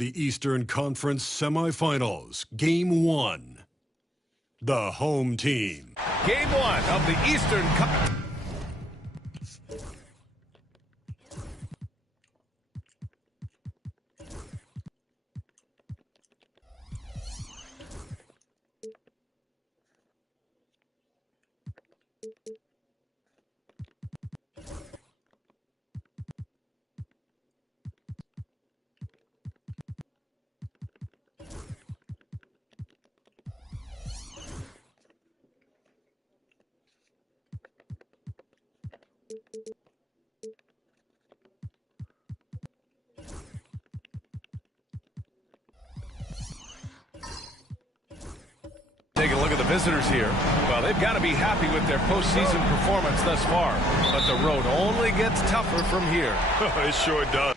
the Eastern Conference Semifinals, Game 1. The home team. Game 1 of the Eastern Conference. Take a look at the visitors here. Well, they've got to be happy with their postseason performance thus far. But the road only gets tougher from here. It sure does.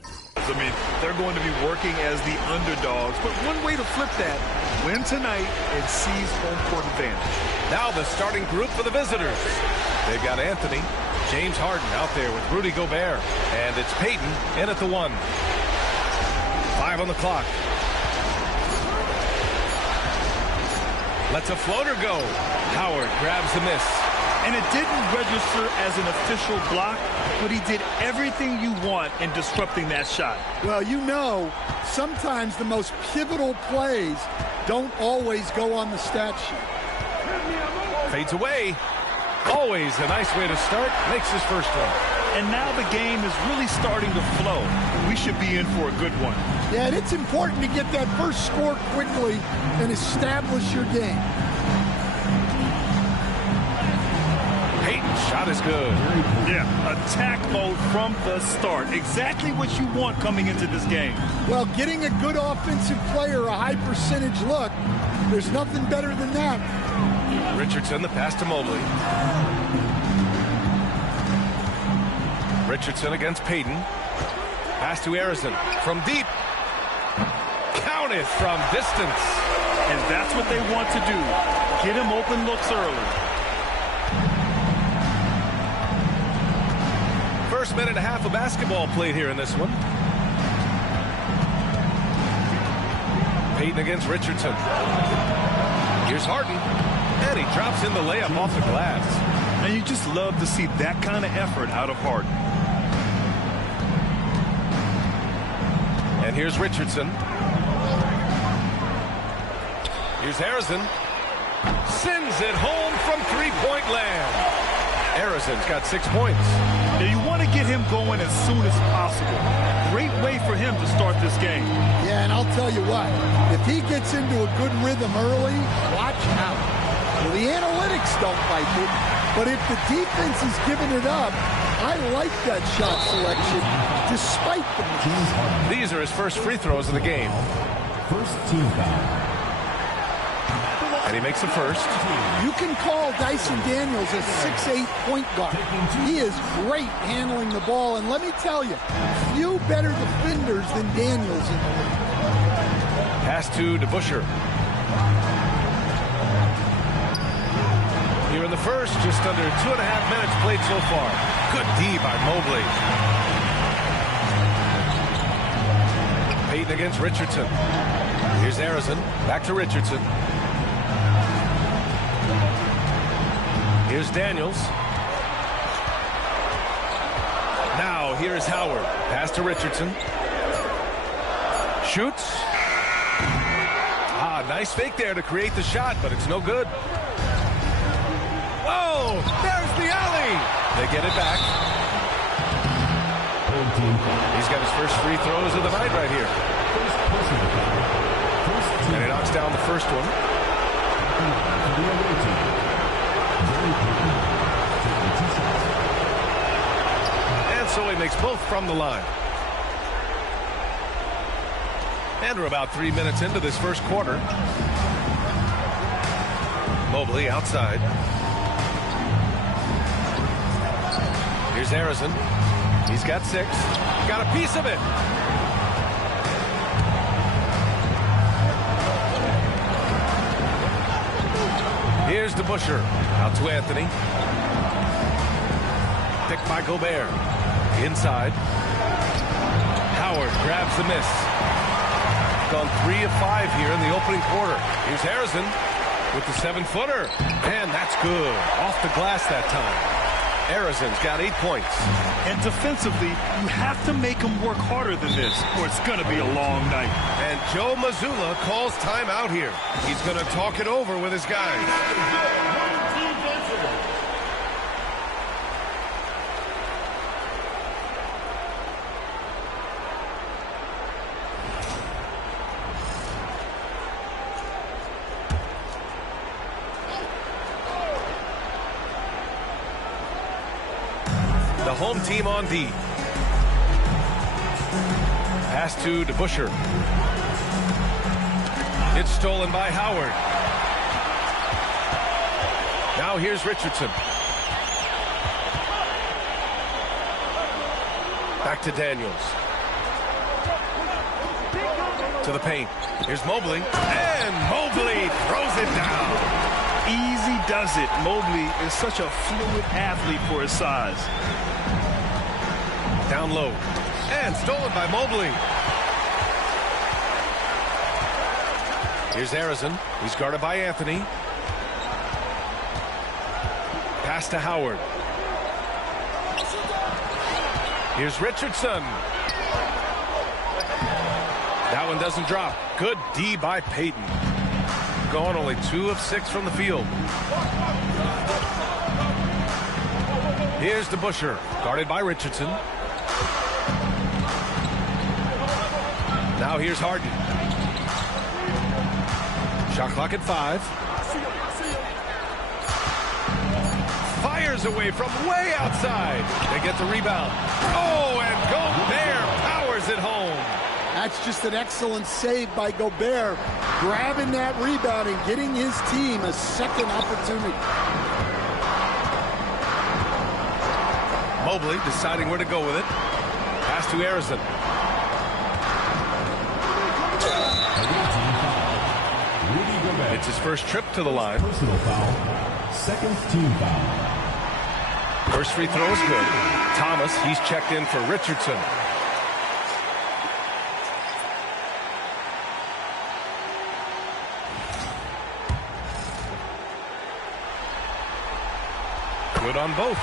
I mean, they're going to be working as the underdogs. But one way to flip that, win tonight and seize home court advantage. Now the starting group for the visitors. They've got Anthony, James Harden out there with Rudy Gobert. And it's Payton in at the 1. 5 on the clock. Lets a floater go. Howard grabs the miss. And it didn't register as an official block, but he did everything you want in disrupting that shot. Well, you know, sometimes the most pivotal plays don't always go on the stat sheet. Fades away. Always a nice way to start. Makes his first one. And now the game is really starting to flow. We should be in for a good one. Yeah, and it's important to get that first score quickly and establish your game. Payton's shot is good. Yeah, attack mode from the start. Exactly what you want coming into this game. Well, getting a good offensive player a high percentage look, there's nothing better than that. Richardson, the pass to Mobley. Richardson against Payton. Pass to Arizon from deep. Counted from distance. And that's what they want to do. Get him open looks early. First minute and a half of basketball played here in this one. Payton against Richardson. Here's Harden. And he drops in the layup off the glass. And you just love to see that kind of effort out of Harden. And here's Richardson. Here's Arizon. Sends it home from three-point land. Arizon's got 6 points. Now you want to get him going as soon as possible. Great way for him to start this game. Yeah, and I'll tell you what, if he gets into a good rhythm early, watch out. Well, the analytics don't like it, but if the defense is giving it up, I like that shot selection despite the miss. These are his first free throws of the game. First team foul. And he makes the first. You can call Dyson Daniels a 6'8" point guard. He is great handling the ball, and let me tell you, few better defenders than Daniels in the league. Pass to DeBusschere. Here in the first, just under 2.5 minutes played so far. Good D by Mobley. Payton against Richardson. Here's Arizon. Back to Richardson. Here's Daniels. Now here's Howard. Pass to Richardson. Shoots. Nice fake there to create the shot, but it's no good. Oh, there's the alley. They get it back. He's got his first free throws of the night right here. And he knocks down the first one. And so he makes both from the line. And we're about 3 minutes into this first quarter. Mobley outside. Here's Arizon. He's got 6. Got a piece of it. Here's DeBusschere. Out to Anthony. Picked by Gobert. Inside. Howard grabs the miss. Gone 3 of 5 here in the opening quarter. Here's Harrison with the 7-footer. And that's good. Off the glass that time. Harrison's got 8 points. And defensively, you have to make him work harder than this, or it's going to be a long night. And Joe Mazzulla calls timeout here. He's going to talk it over with his guys. The home team on D. Pass to DeBusschere. It's stolen by Howard. Now here's Richardson. Back to Daniels. To the paint. Here's Mobley. And Mobley throws it down. Easy does it. Mobley is such a fluid athlete for his size. Down low. And stolen by Mobley. Here's Harrison. He's guarded by Anthony. Pass to Howard. Here's Richardson. That one doesn't drop. Good D by Payton. Gone only 2 of 6 from the field. Here's DeBusschere. Guarded by Richardson. Now here's Harden. Shot clock at 5. Fires away from way outside. They get the rebound. Oh, and Gobert powers it home. That's just an excellent save by Gobert, grabbing that rebound and getting his team a second opportunity. Mobley deciding where to go with it. Pass to Harrison. It's his first trip to the line. Personal foul. Second team foul. First free throw is good. Thomas, he's checked in for Richardson. Good on both.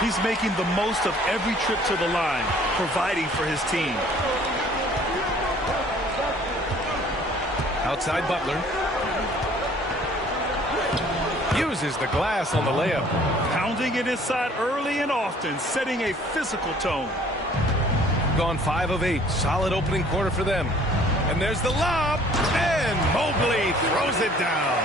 He's making the most of every trip to the line, providing for his team. Outside Butler. Uses the glass on the layup. Pounding it inside early and often, setting a physical tone. Gone 5 of 8. Solid opening quarter for them. And there's the lob. And Mobley throws it down.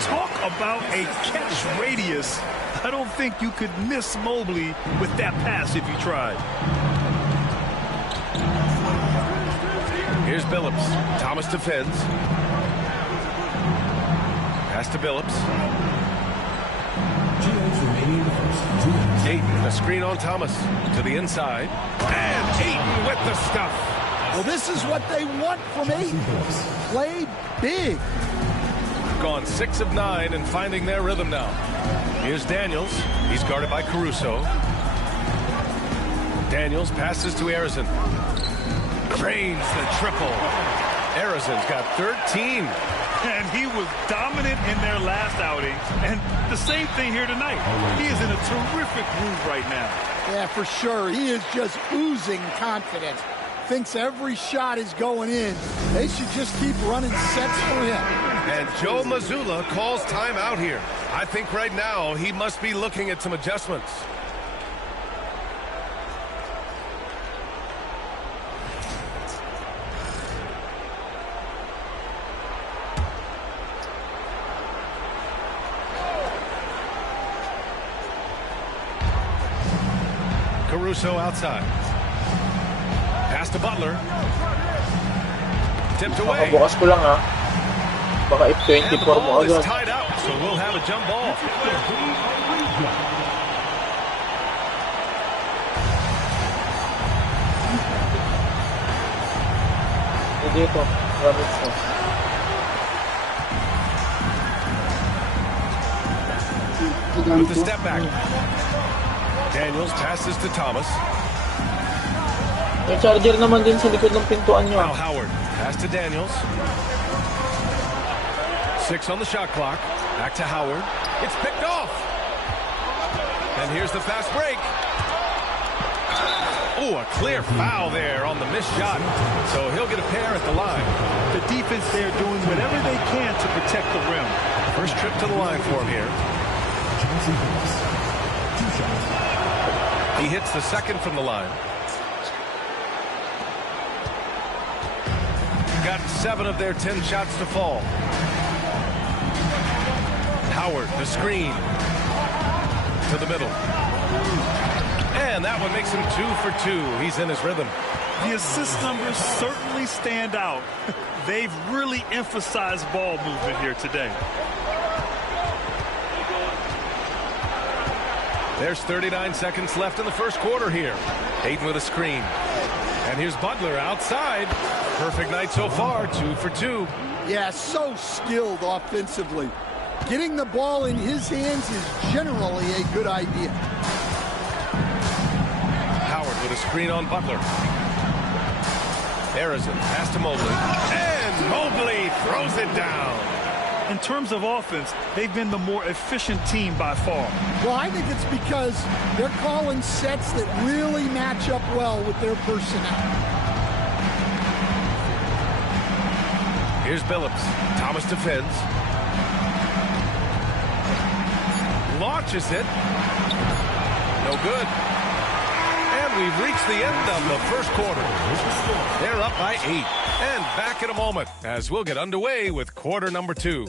Talk about a catch radius. I don't think you could miss Mobley with that pass if you tried. Here's Billups. Thomas defends. Pass to Billups. Ayton, a screen on Thomas. To the inside. And Ayton with the stuff. Well, this is what they want from Ayton. Play big. Gone 6 of 9 and finding their rhythm now. Here's Daniels. He's guarded by Caruso. Daniels passes to Harrison. Cranes the triple. Harrison's got 13. And he was dominant in their last outing. And the same thing here tonight. He is in a terrific groove right now. Yeah, for sure. He is just oozing confidence. Thinks every shot is going in. They should just keep running sets for him. And Joe Mazzulla calls timeout here. I think right now he must be looking at some adjustments. Caruso outside. Pass to Butler. Tipped away. Bukas ko lang ha. Baka And the F24 mo ball is agad. tied up, so we'll have a jump ball. Dito. Ramit mo. With the step back. Daniels passes to Thomas. May charger naman din sa likod ng pintuan nyo. Now Howard, pass to Daniels. 6 on the shot clock. Back to Howard. It's picked off. And here's the fast break. Oh, a clear foul there on the missed shot. So he'll get a pair at the line. The defense there doing whatever they can to protect the rim. First trip to the line for him here. He hits the second from the line. Got 7 of their 10 shots to fall. Howard, the screen. To the middle. And that one makes him 2 for 2. He's in his rhythm. The assist numbers certainly stand out. They've really emphasized ball movement here today. There's 39 seconds left in the first quarter here. Ayton with a screen. And here's Butler outside. Perfect night so far, 2 for 2. Yeah, so skilled offensively. Getting the ball in his hands is generally a good idea. Howard with a screen on Butler. Harrison pass to Mobley. And Mobley throws it down. In terms of offense, they've been the more efficient team by far. Well, I think it's because they're calling sets that really match up well with their personnel. Here's Billups. Thomas defends. Launches it. No good. And we've reached the end of the first quarter. They're up by 8. And back in a moment as we'll get underway with quarter number 2.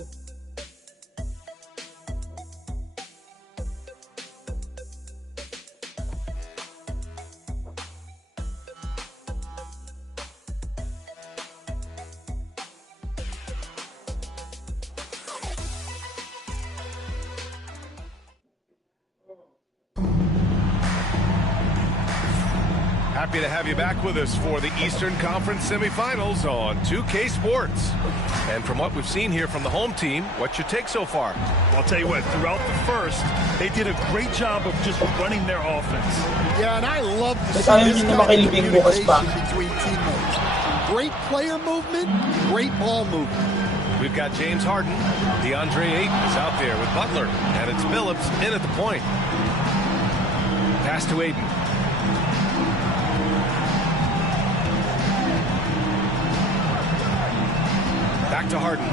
Happy to have you back with us for the Eastern Conference semifinals on 2K Sports. And from what we've seen here from the home team, what's your take so far? I'll tell you what, throughout the first, they did a great job of just running their offense. Yeah, and I love to see this kind of communication between teammates. Great player movement, great ball movement. We've got James Harden. DeAndre Ayton is out there with Butler. And it's Billups in at the point. Pass to Ayton. Back to Harden.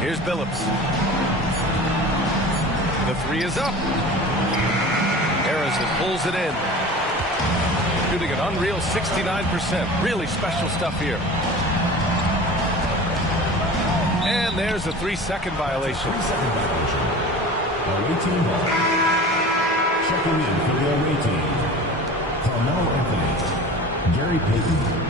Here's Billups. The 3 is up. Harrison pulls it in. Shooting an unreal 69%. Really special stuff here. And there's a 3-second violation. Away team ball. Checking in for the away team. Carmelo Anthony. Gary Payton.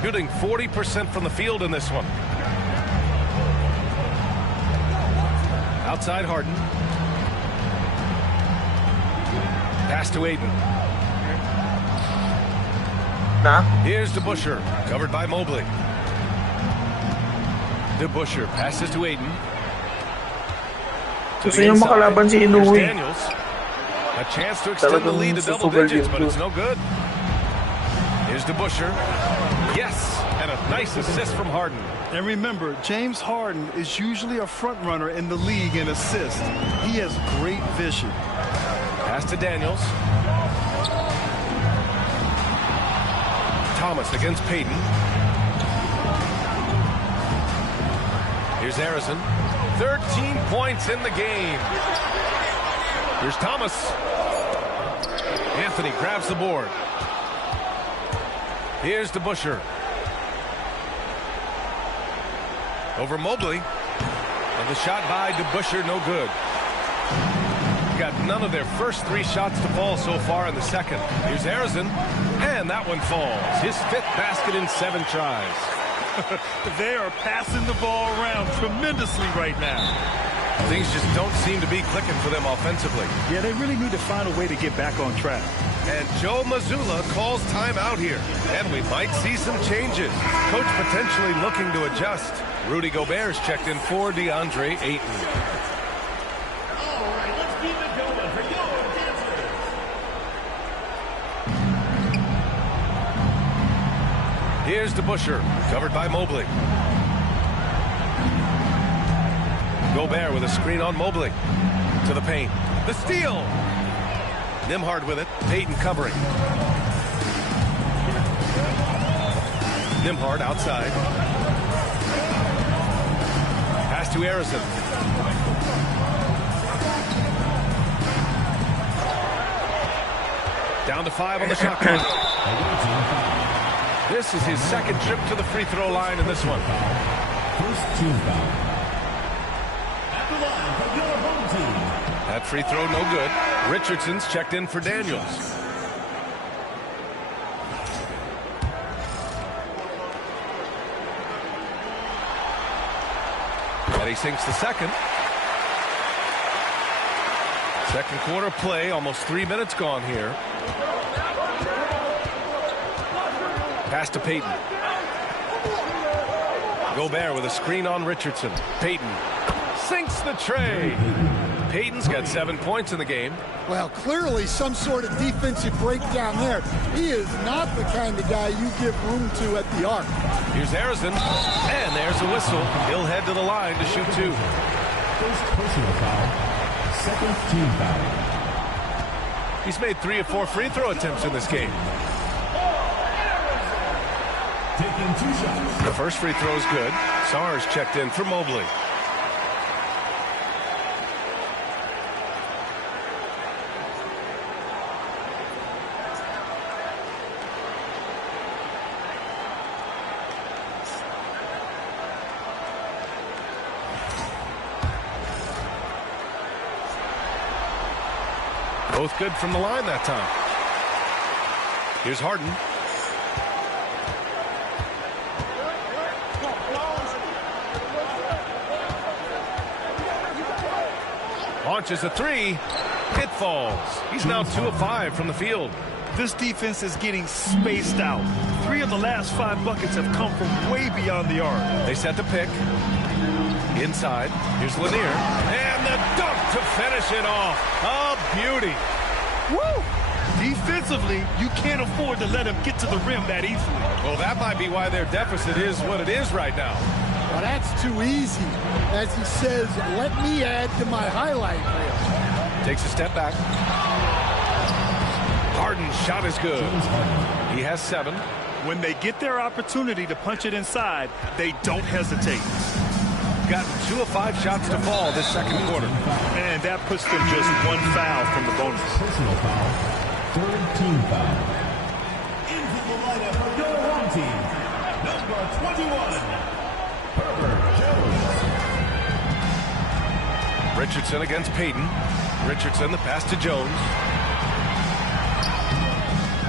Shooting 40% from the field in this one. Outside Harden. Pass to Ayton. Here's DeBusschere, covered by Mobley. DeBusschere passes to Ayton. Gusto niyo makalaban si Inouye. Daniels. A chance to extend the lead to double digits, but it's no good. Here's DeBusschere. Yes, and a nice assist from Harden. And remember, James Harden is usually a front runner in the league in assists. He has great vision. Pass to Daniels. Thomas against Payton. Here's Harrison. 13 points in the game. Here's Thomas. Anthony grabs the board. Here's DeBusschere. Over Mobley. And the shot by DeBusschere, no good. Got none of their first 3 shots to fall so far in the second. Here's Harrison. And that one falls. His 5th basket in 7 tries. They are passing the ball around tremendously right now. Things just don't seem to be clicking for them offensively. Yeah, they really need to find a way to get back on track. And Joe Mazzulla calls timeout here. And we might see some changes. Coach potentially looking to adjust. Rudy Gobert's checked in for DeAndre Ayton. Here's DeBusschere, covered by Mobley. Gobert with a screen on Mobley. To the paint. The steal. Nembhard with it. Payton covering. Nembhard outside. Pass to Arison. Down to 5 on the shot clock. This is his second trip to the free throw line in this one. First team foul. At the line for your home team. That free throw no good. Richardson's checked in for Daniels. And he sinks the second. Second quarter play, almost 3 minutes gone here. Pass to Payton. Gobert with a screen on Richardson. Payton sinks the tray. Payton's got 7 points in the game. Well, clearly some sort of defensive breakdown there. He is not the kind of guy you give room to at the arc. Here's Arison, and there's a whistle. He'll head to the line to shoot 2. First personal foul. Second team foul. He's made 3 or 4 free throw attempts in this game. Taking 2 shots. The first free throw is good. Sars checked in for Mobley. Both good from the line that time. Here's Harden. Launches a 3. It falls. He's now 2 of 5 from the field. This defense is getting spaced out. 3 of the last 5 buckets have come from way beyond the arc. They set the pick. Inside. Here's Lanier. And the dunk to finish it off. A beauty. Woo! Defensively, you can't afford to let him get to the rim that easily. Well, that might be why their deficit is what it is right now. Well, that's too easy. As he says, let me add to my highlight reel. Takes a step back. Harden's shot is good. He has 7. When they get their opportunity to punch it inside, they don't hesitate. Gotten 2 of 5 shots to fall this second quarter. And that puts them just 1 foul from the bonus. Personal foul. Third team foul. Into the lineup for your home team. Number 21. Herbert Jones. Richardson against Payton. Richardson, the pass to Jones.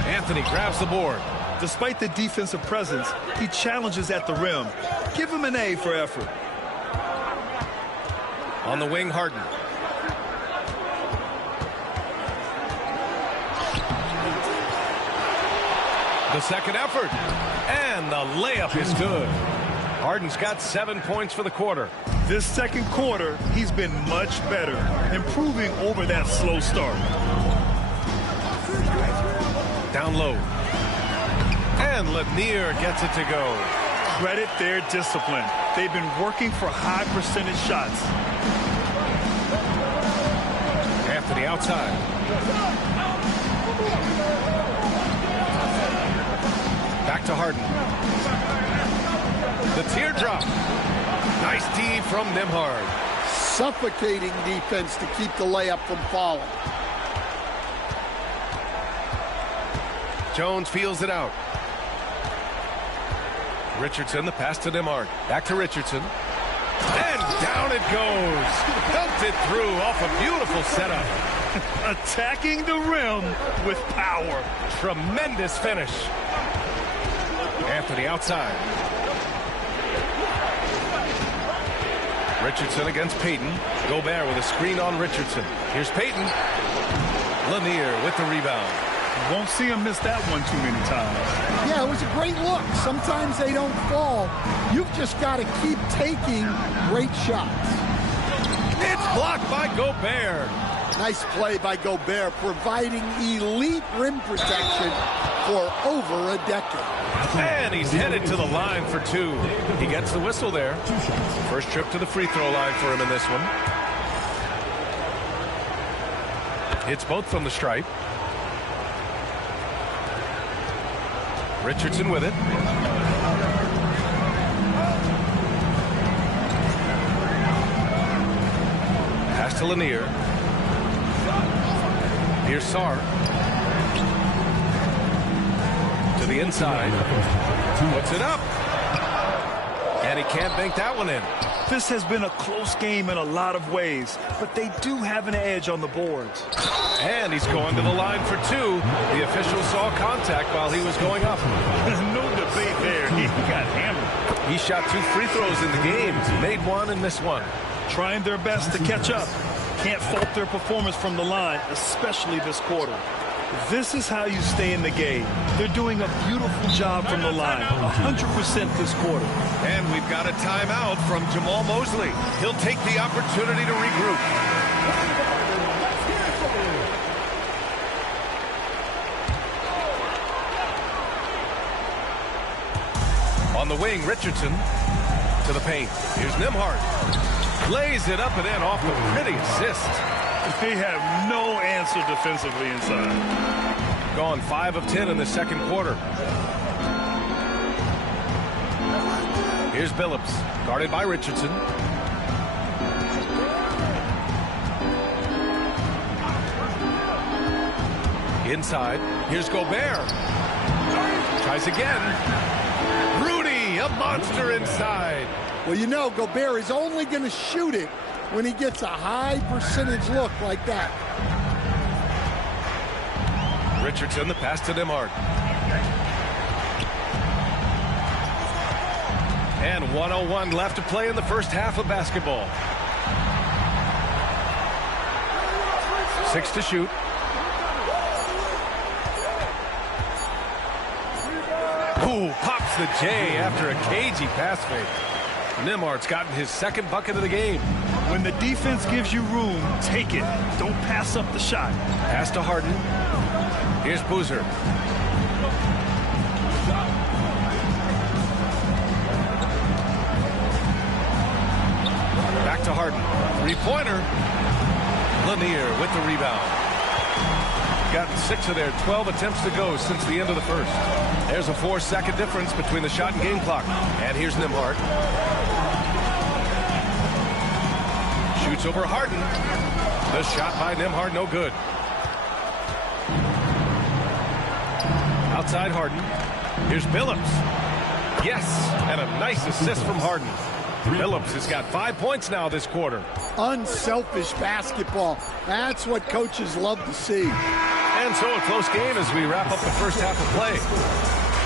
Anthony grabs the board. Despite the defensive presence, he challenges at the rim. Give him an A for effort. On the wing, Harden. The second effort. And the layup is good. Harden's got 7 points for the quarter. This second quarter, he's been much better, improving over that slow start. Down low. And Lanier gets it to go. Credit their discipline. They've been working for high percentage shots. Anthony outside. Back to Harden. The teardrop. Nice D from Nembhard. Suffocating defense to keep the layup from falling. Jones feels it out. Richardson, the pass to Nembhard. Back to Richardson. And down it goes. Dumped it through off a beautiful setup. Attacking the rim with power. Tremendous finish. Anthony outside. Richardson against Payton. Gobert with a screen on Richardson. Here's Payton. Lanier with the rebound. Won't see him miss that one too many times. Yeah, it was a great look. Sometimes they don't fall. You've just got to keep taking great shots. It's blocked by Gobert. Nice play by Gobert, providing elite rim protection for over a decade. And he's headed to the line for two. He gets the whistle there. First trip to the free throw line for him in this one. Hits both from the stripe. Richardson with it. Pass to Lanier. Here's Sarr. To the inside. Puts it up. And he can't bank that one in. This has been a close game in a lot of ways, but they do have an edge on the boards. And he's going to the line for two. The official saw contact while he was going up. No debate there. He got hammered. He shot 2 free throws in the game. Made one and missed one. Trying their best to catch up. Can't fault their performance from the line, especially this quarter. This is how you stay in the game. They're doing a beautiful job from the line, 100% this quarter. And we've got a timeout from Jamal Mosley. He'll take the opportunity to regroup. On the wing, Richardson to the paint. Here's Nembhard. Lays it up and in off the pretty assist. They have no answer defensively inside. Gone 5 of 10 in the second quarter. Here's Billups, guarded by Richardson. Inside, here's Gobert. Tries again. Rudy, a monster inside. Well, you know, Gobert is only going to shoot it when he gets a high percentage look like that. Richardson, the pass to Nembhard. And 1:01 left to play in the first half of basketball. 6 to shoot. Ooh, pops the J after a cagey pass fake. Nembhard's gotten his second bucket of the game. When the defense gives you room, take it. Don't pass up the shot. Pass to Harden. Here's Boozer. Back to Harden. Three-pointer. Lanier with the rebound. Gotten 6 of their 12 attempts to go since the end of the first. There's a 4-second difference between the shot and game clock. And here's Nembhard. Shoots over Harden. The shot by Nembhard, no good. Outside Harden. Here's Billups. Yes, and a nice assist from Harden. Billups has got 5 points now this quarter. Unselfish basketball. That's what coaches love to see. And so a close game as we wrap up the first half of play.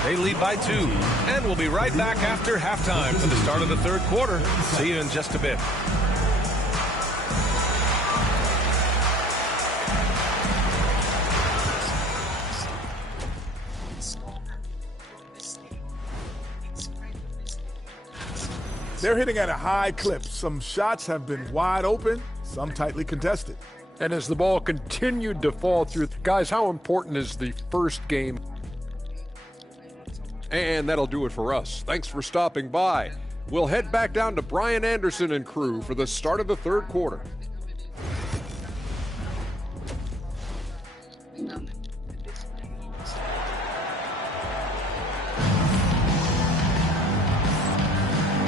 They lead by 2. And we'll be right back after halftime for the start of the third quarter. See you in just a bit. They're hitting at a high clip. Some shots have been wide open, some tightly contested. And as the ball continued to fall through, guys, how important is the first game? And that'll do it for us. Thanks for stopping by. We'll head back down to Brian Anderson and crew for the start of the third quarter.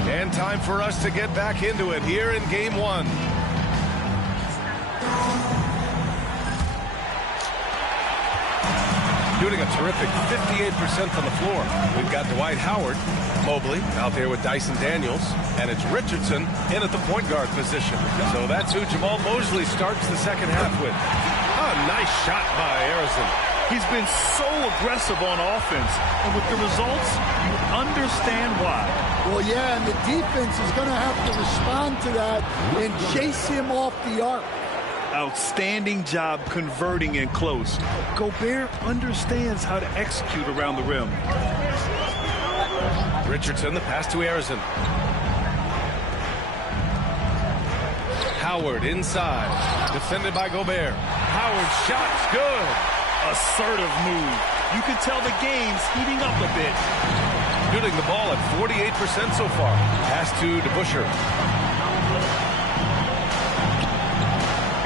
And time for us to get back into it here in game 1. Shooting a terrific 58% from the floor. We've got Dwight Howard, Mobley out there with Dyson Daniels, and it's Richardson in at the point guard position. So that's who Jamal Mosley starts the second half with. A nice shot by Harrison. He's been so aggressive on offense, and with the results, you understand why. Well, yeah, and the defense is going to have to respond to that and chase him off the arc. Outstanding job converting in close. Gobert understands how to execute around the rim. Richardson, the pass to Harrison. Howard inside. Defended by Gobert. Howard shot's good. Assertive move. You can tell the game's heating up a bit. Shooting the ball at 48% so far. Pass to DeBusschere.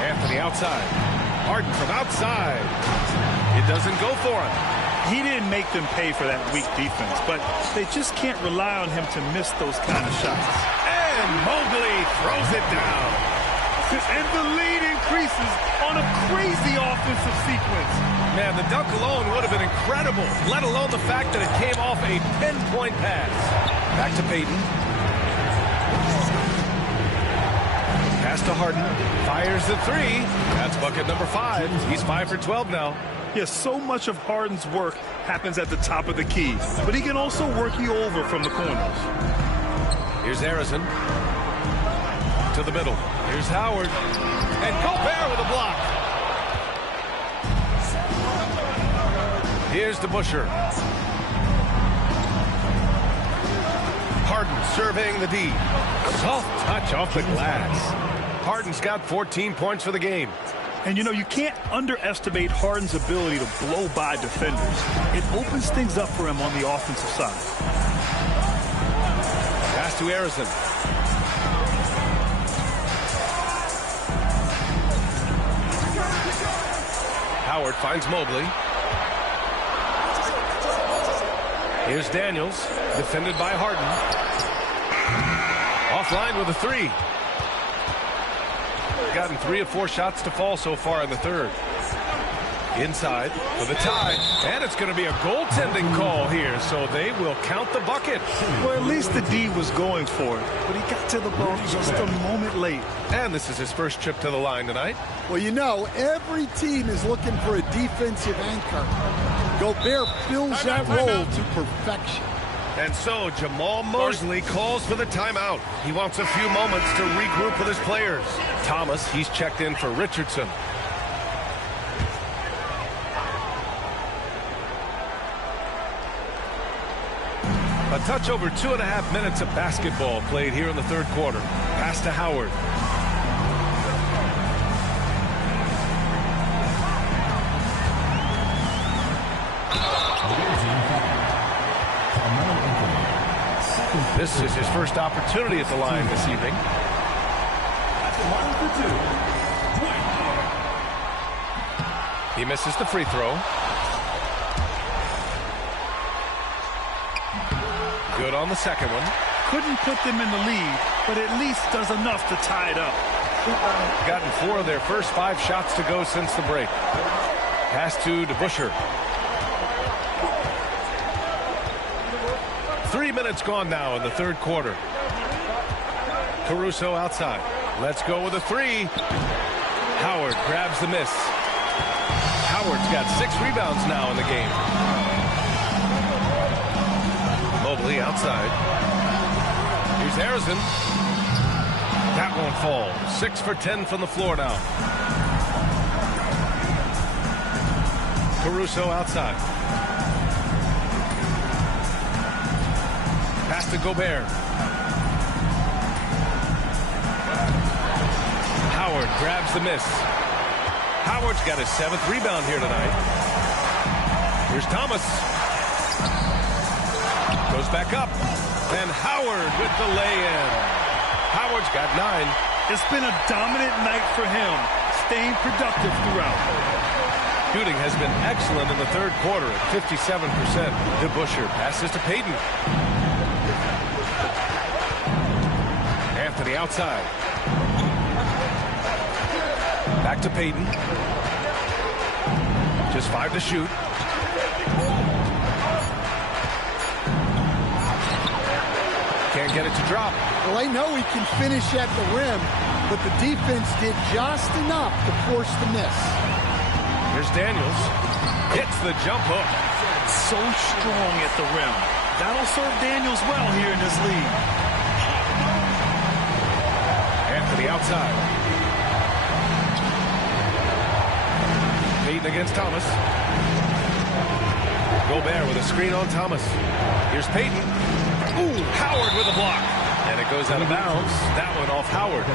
Anthony outside. Harden from outside. It doesn't go for him. He didn't make them pay for that weak defense, but they just can't rely on him to miss those kind of shots. And Mobley throws it down. And the lead increases on a crazy offensive sequence. Man, the dunk alone would have been incredible, let alone the fact that it came off a 10-point pass. Back to Payton. Pass to Harden. Fires the three. That's bucket number 5. He's 5 for 12 now. Yes, so much of Harden's work happens at the top of the key, but he can also work you over from the corners. Here's Harrison. To the middle. Here's Howard. And Gobert with a block. Here's DeBusschere. Harden surveying the D. Soft touch off the glass. Harden's got 14 points for the game. And, you know, you can't underestimate Harden's ability to blow by defenders. It opens things up for him on the offensive side. Pass to Harrison. Howard finds Mobley. Here's Daniels, defended by Harden. Offline with a three. Gotten 3 of 4 shots to fall so far in the third. Inside for the tie. And it's going to be a goaltending call here, so they will count the bucket. Well, at least the D was going for it, but he got to the ball just a moment late. And this is his first trip to the line tonight. Well, you know, every team is looking for a defensive anchor. Gobert fills that role to perfection. And so Jamal Mosley calls for the timeout. He wants a few moments to regroup with his players. Thomas, he's checked in for Richardson. A touch over 2.5 minutes of basketball played here in the third quarter. Pass to Howard. This is his first opportunity at the line this evening. He misses the free throw. Good on the second one. Couldn't put them in the lead, but at least does enough to tie it up. Gotten 4 of their first 5 shots to go since the break. Pass to DeBusschere. 3 minutes gone now in the third quarter. Caruso outside. Let's go with a 3. Howard grabs the miss. Howard's got 6 rebounds now in the game. Mobley outside. Here's Harrison. That won't fall. 6 for 10 from the floor now. Caruso outside. Pass to Gobert. Howard grabs the miss. Howard's got his 7th rebound here tonight. Here's Thomas. Goes back up. And Howard with the lay-in. Howard's got 9. It's been a dominant night for him, staying productive throughout. Shooting has been excellent in the third quarter at 57%. DeBusschere passes to Payton. Anthony outside. Back to Payton. Just 5 to shoot. Can't get it to drop. Well, I know he can finish at the rim, but the defense did just enough to force the miss. Here's Daniels. Hits the jump hook. So strong at the rim. That'll serve Daniels well here in this league. Anthony outside. Payton against Thomas. Gobert with a screen on Thomas. Here's Payton. Ooh, Howard with a block. And it goes out of bounds. That one off Howard.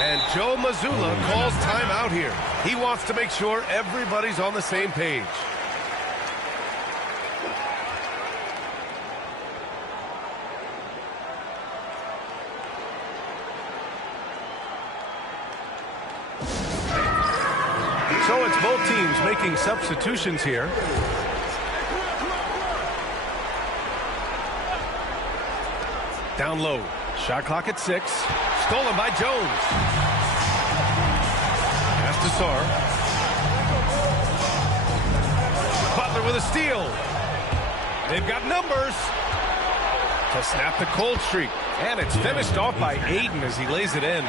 And Joe Mazzulla calls timeout here. He wants to make sure everybody's on the same page. So it's both teams making substitutions here. Down low. Shot clock at 6. Stolen by Jones. Pass to Sarr. Butler with a steal. They've got numbers to snap the cold streak. And it's finished off by Ayton as he lays it in.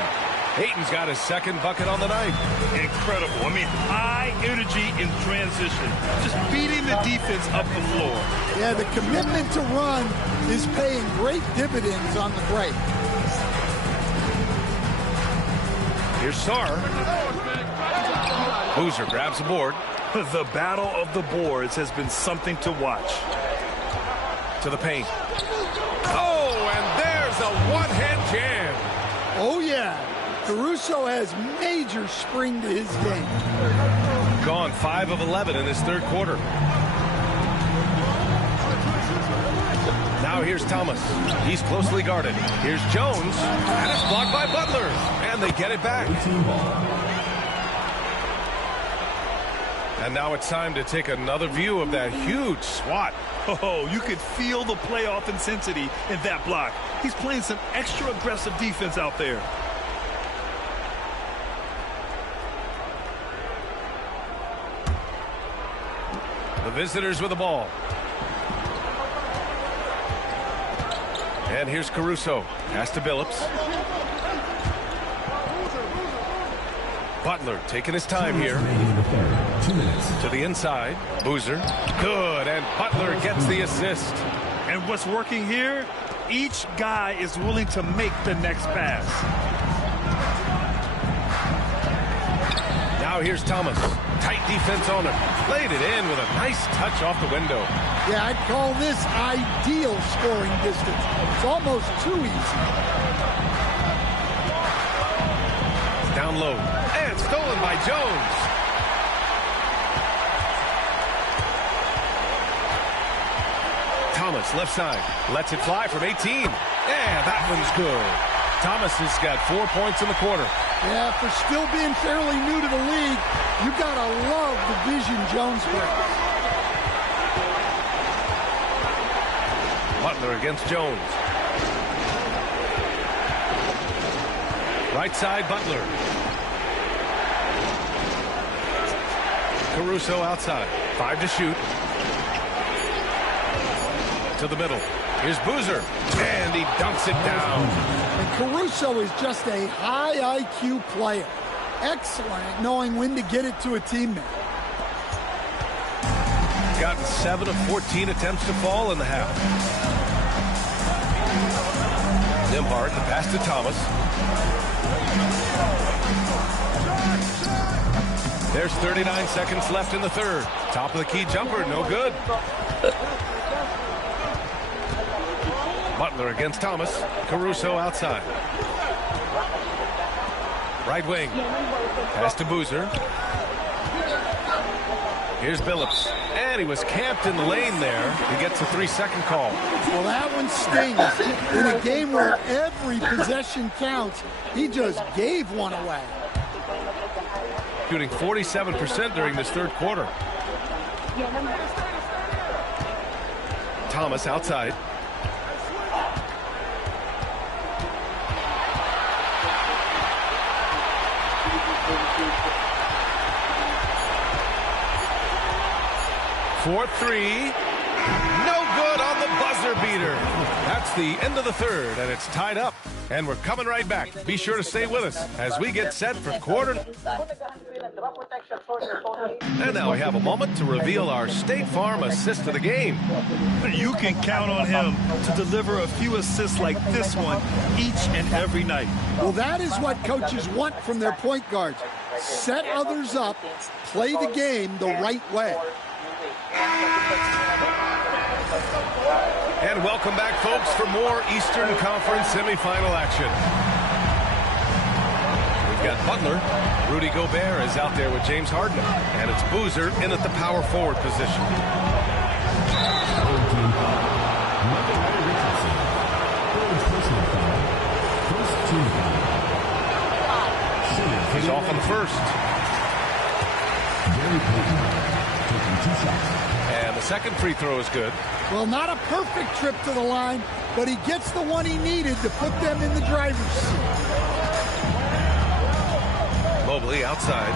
Ayton's got his second bucket on the night. Incredible. I mean, high energy in transition. Just beating the defense up the floor. Yeah, the commitment to run is paying great dividends on the break. Here's Sarr. Boozer grabs the board. The battle of the boards has been something to watch. To the paint. Oh, and there's a one-hand jam. Oh, yeah. Caruso has major spring to his game. Gone 5 of 11 in this third quarter. Now here's Thomas. He's closely guarded. Here's Jones. And it's blocked by Butler. And they get it back. And now it's time to take another view of that huge swat. Oh, you could feel the playoff intensity in that block. He's playing some extra aggressive defense out there. The visitors with the ball. And here's Caruso. Pass to Billups. Butler taking his time here. 2 minutes. To the inside. Boozer. Good. And Butler gets the assist. And what's working here? Each guy is willing to make the next pass. Now here's Thomas. Tight defense on him. Played it in with a nice touch off the window. Yeah, I'd call this ideal scoring distance. It's almost too easy. Down low. And stolen by Jones. Thomas, left side. Lets it fly from 18. And that one's good. Thomas has got 4 points in the quarter. Yeah, for still being fairly new to the league, you gotta love the vision Jones brings. Butler against Jones. Right side, Butler. Caruso outside. 5 to shoot. To the middle. Here's Boozer. And he dunks it down. And Caruso is just a high IQ player. Excellent at knowing when to get it to a teammate. Gotten 7 of 14 attempts to fall in the half. Nembhard, the pass to Thomas. There's 39 seconds left in the third. Top of the key jumper, no good. Butler against Thomas. Caruso outside. Right wing. Pass to Boozer. Here's Billups. And he was camped in the lane there. He gets a 3-second call. Well, that one stings. In a game where every possession counts, he just gave one away. Shooting 47% during this third quarter. Thomas outside. For 3. No good on the buzzer beater. That's the end of the third, and it's tied up. And we're coming right back. Be sure to stay with us as we get set for quarter. And now we have a moment to reveal our State Farm assist of the game. You can count on him to deliver a few assists like this one each and every night. Well, that is what coaches want from their point guards. Set others up, play the game the right way. And welcome back, folks, for more Eastern Conference semifinal action. We've got Butler. Rudy Gobert is out there with James Harden. And it's Boozer in at the power forward position. He's off on the first. Gary Payton taking 2 shots. And the second free throw is good. Well, not a perfect trip to the line, but he gets the one he needed to put them in the driver's seat. Mobley outside.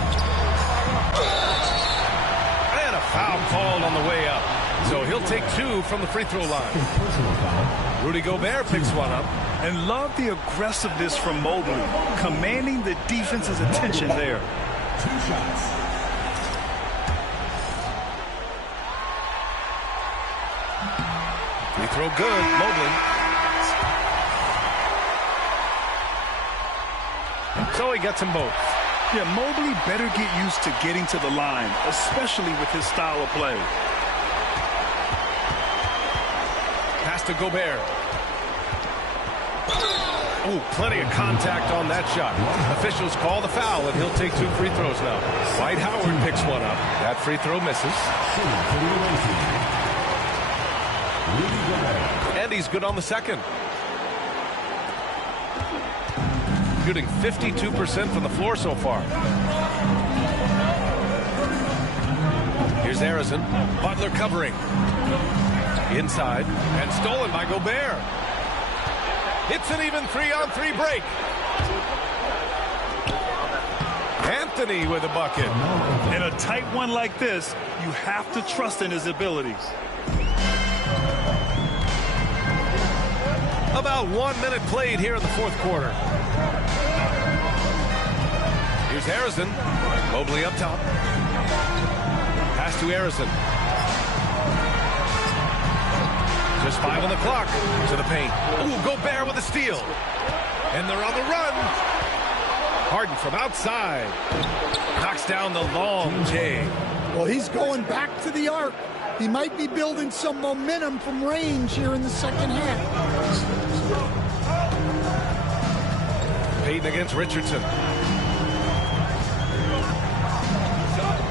And a foul called on the way up. So he'll take 2 from the free throw line. Personal foul. Rudy Gobert picks one up. And love the aggressiveness from Mobley, commanding the defense's attention there. 2 shots. Free throw good, Mobley. So he gets them both. Yeah, Mobley better get used to getting to the line, especially with his style of play. Pass to Gobert. Oh, plenty of contact on that shot. Officials call the foul, and he'll take 2 free throws now. Dwight Howard picks one up. That free throw misses. And he's good on the second. Shooting 52% from the floor so far. Here's Arizon. Butler covering. Inside, and stolen by Gobert. It's an even 3-on-3 break. Anthony with a bucket. In a tight one like this, you have to trust in his abilities. About 1 minute played here in the fourth quarter. Here's Arizon. Mobley up top. Pass to Arizon. Just 5 on the clock. To the paint. Ooh, Gobert with a steal. And they're on the run. Harden from outside. Knocks down the long J. Well, he's going back to the arc. He might be building some momentum from range here in the second half. Payton against Richardson.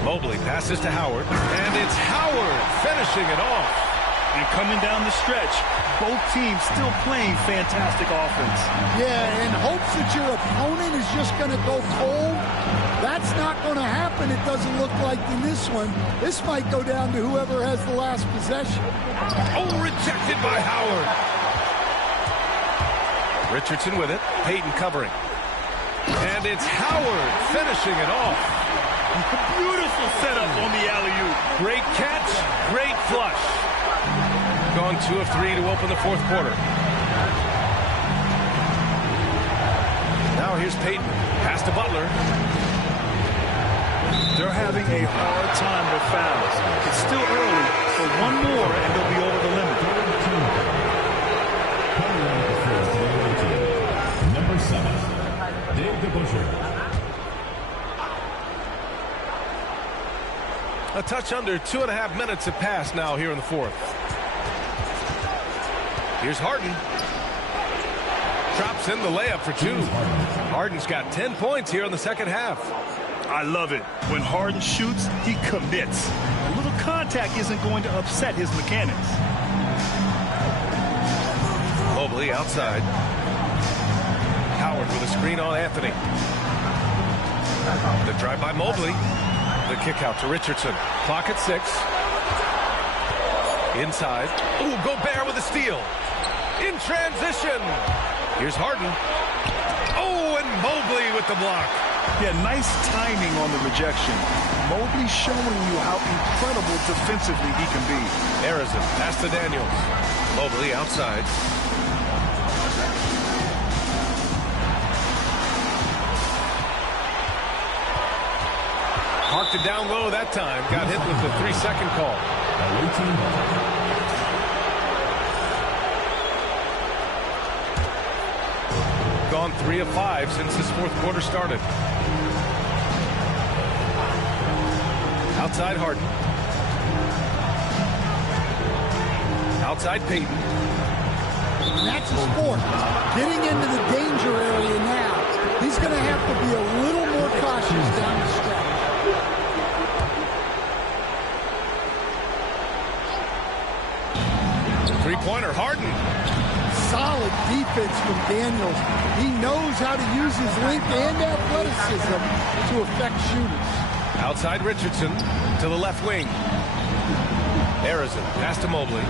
Mobley passes to Howard. And it's Howard finishing it off. And coming down the stretch, both teams still playing fantastic offense. Yeah, and hopes that your opponent is just going to go cold. That's not going to happen, it doesn't look like in this one. This might go down to whoever has the last possession. Oh, rejected by Howard. Richardson with it. Payton covering. And it's Howard finishing it off. Beautiful setup on the alley-oop. Great catch, great flush. Gone 2 of 3 to open the fourth quarter. Now here's Payton. Pass to Butler. They're having a hard time with fouls. It's still early, but one more and they'll be over the limit. Number 7, Dave DeBusschere. A touch under 2.5 minutes have passed now here in the fourth. Here's Harden. Drops in the layup for 2. Harden's got 10 points here in the second half. I love it. When Harden shoots, he commits. A little contact isn't going to upset his mechanics. Mobley outside. Howard with a screen on Anthony. The drive by Mobley. The kick out to Richardson. Clock at 6. Inside. Ooh, Gobert with a steal. In transition. Here's Harden. Oh, and Mobley with the block. Yeah, nice timing on the rejection. Mobley showing you how incredible defensively he can be. Arizon, pass to Daniels. Mobley outside. Marked it down low that time. Got hit with the 3-second call. Gone 3 of 5 since this fourth quarter started. Outside Harden. Outside Payton. And that's his sport. Getting into the danger area now. He's going to have to be a little more cautious down the stretch. Three-pointer, Harden. Solid defense from Daniels. He knows how to use his length and athleticism to affect shooters. Outside Richardson to the left wing. Harrison pass to Mobley.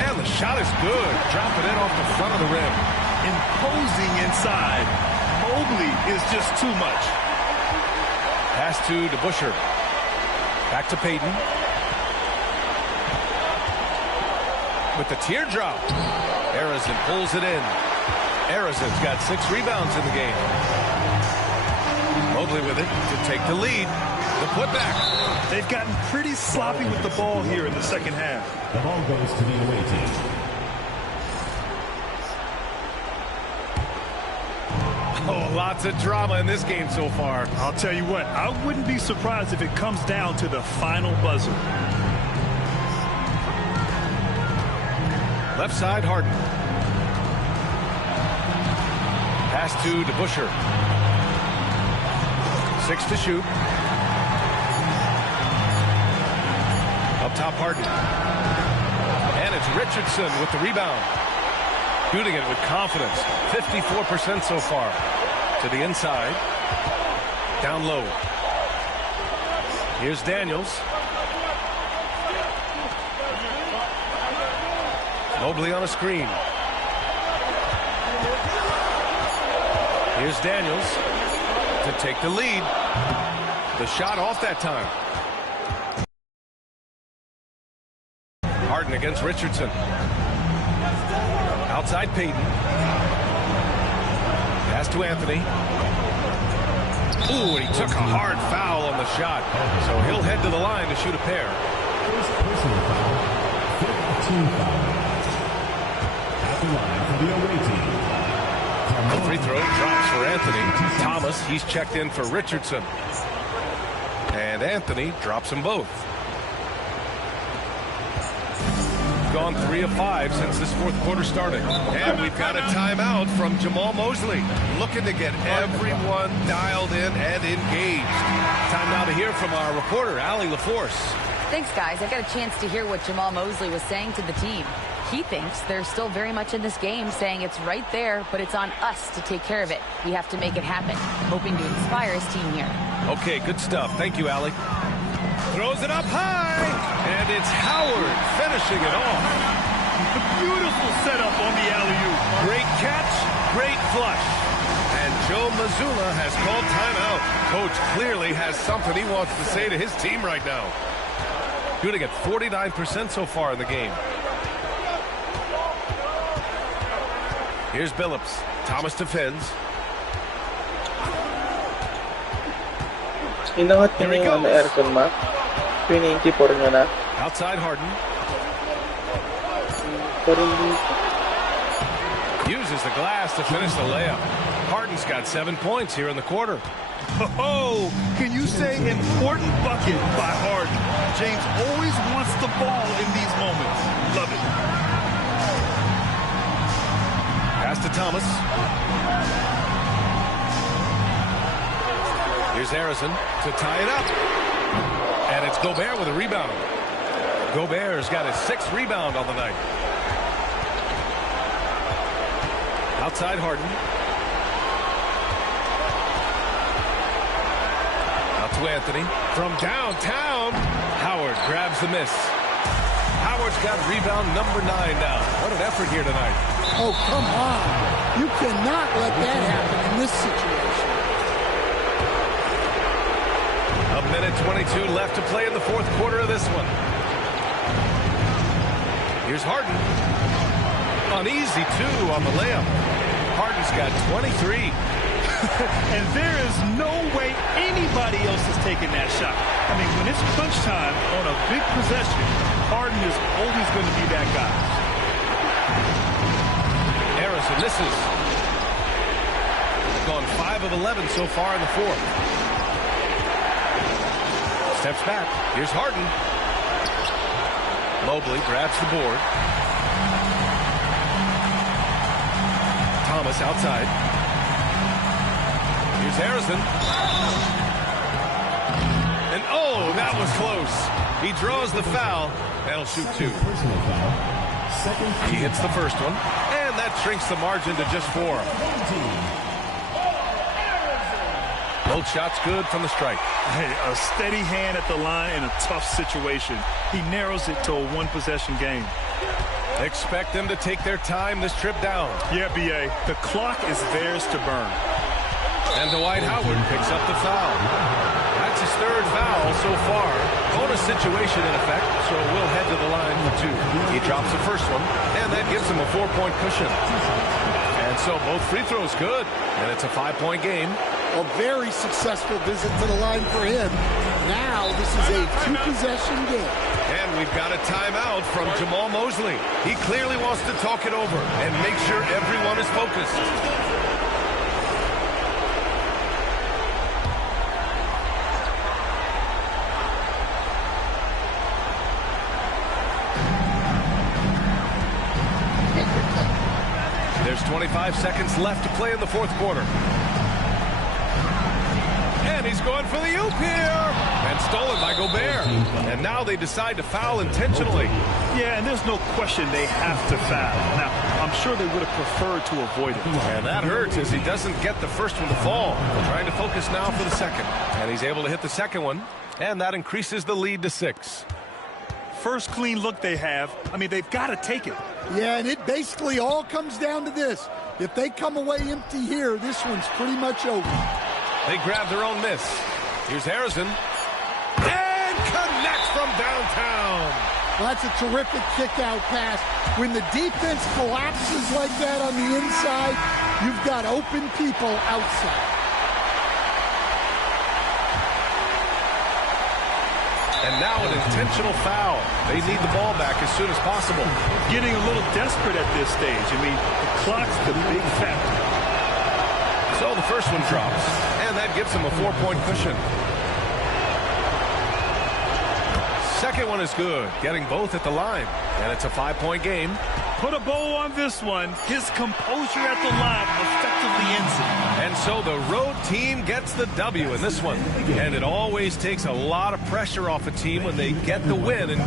And the shot is good. Dropping it off the front of the rim. Imposing inside. Mobley is just too much. Pass to DeBusschere. Back to Payton. With the teardrop. Harrison pulls it in. Harrison's got 6 rebounds in the game. Mobley with it to take the lead. The putback. They've gotten pretty sloppy with the ball here in the second half. The ball goes to the away team. Oh, lots of drama in this game so far. I'll tell you what, I wouldn't be surprised if it comes down to the final buzzer. Left side, Harden. Pass to DeBusschere. 6 to shoot. Up top, Harden. And it's Richardson with the rebound. Shooting it with confidence. 54% so far. To the inside. Down low. Here's Daniels. Mobley on a screen. Here's Daniels to take the lead. The shot off that time. Harden against Richardson. Outside Payton. Pass to Anthony. Ooh, and he took a hard foul on the shot. So he'll head to the line to shoot a pair. First personal foul. 15 foul. At the line for the away team. The free throw drops for Anthony. Thomas, he's checked in for Richardson. And Anthony drops them both. Gone 3 of 5 since this fourth quarter started. And we've got a timeout from Jamal Mosley. Looking to get everyone dialed in and engaged. Time now to hear from our reporter, Allie LaForce. Thanks, guys. I got a chance to hear what Jamal Mosley was saying to the team. He thinks they're still very much in this game, saying it's right there, but it's on us to take care of it. We have to make it happen. Hoping to inspire his team here. Okay, good stuff. Thank you, Allie. Throws it up high, and it's Howard finishing it off. Beautiful setup on the alley-oop. Great catch, great flush. And Joe Mazzulla has called timeout. Coach clearly has something he wants to say to his team right now. Shooting at 49% so far in the game. Here's Billups. Thomas defends. Inangat niya yung aircon map. 24 niya na. Outside Harden. Uses the glass to finish the layup. Harden's got 7 points here in the quarter. Oh, can you say important bucket by Harden? James always wants the ball in these moments. Love it. Pass to Thomas. Here's Harrison to tie it up. And it's Gobert with a rebound. Gobert's got his 6th rebound on the night. Outside Harden. Out to Anthony. From downtown, Howard grabs the miss. Howard's got rebound number 9 now. What an effort here tonight. Oh, come on. You cannot let that happen in this situation. A minute 22 left to play in the fourth quarter of this one. Here's Harden. Uneasy, too, on the layup. Harden's got 23. And there is no way anybody else is taking that shot. I mean, when it's crunch time on a big possession, Harden is always going to be that guy. Harrison misses. Gone 5 of 11 so far in the fourth. Steps back. Here's Harden. Mobley grabs the board. Thomas outside. Here's Harrison. And oh, that was close. He draws the foul. That'll shoot 2. Personal foul. He hits the first one, and that shrinks the margin to just 4. Both shots good from the strike. Hey, a steady hand at the line in a tough situation. He narrows it to a one-possession game. Expect them to take their time this trip down. Yeah, B.A. The clock is theirs to burn. And Dwight Howard picks up the foul. That's his 3rd foul so far. Bonus situation in effect, so we'll head to the line for 2. He drops the first one, and that gives him a 4-point cushion. And so both free throws good, and it's a 5-point game. A very successful visit to the line for him. Now this is a 2-possession game. And we've got a timeout from Jamal Mosley. He clearly wants to talk it over and make sure everyone is focused. There's 25 seconds left to play in the 4th quarter. And he's going for the oop here. And stolen by Gobert. And now they decide to foul intentionally. Yeah, and there's no question they have to foul. Now, I'm sure they would have preferred to avoid it. And that hurts as he doesn't get the first one to fall. Trying to focus now for the second. And he's able to hit the second one. And that increases the lead to 6. First clean look they have. I mean, they've got to take it. Yeah, and it basically all comes down to this. If they come away empty here, this one's pretty much over. They grab their own miss. Here's Harrison. And connects from downtown. Well, that's a terrific kick-out pass. When the defense collapses like that on the inside, you've got open people outside. And now an intentional foul. They need the ball back as soon as possible. Getting a little desperate at this stage. I mean, the clock's the big factor. So the first one drops, and that gives him a 4-point cushion. Second one is good, getting both at the line. And it's a 5-point game. Put a bow on this one. His composure at the line effectively ends it. And so the road team gets the W in this one. And it always takes a lot of pressure off a team when they get the win. And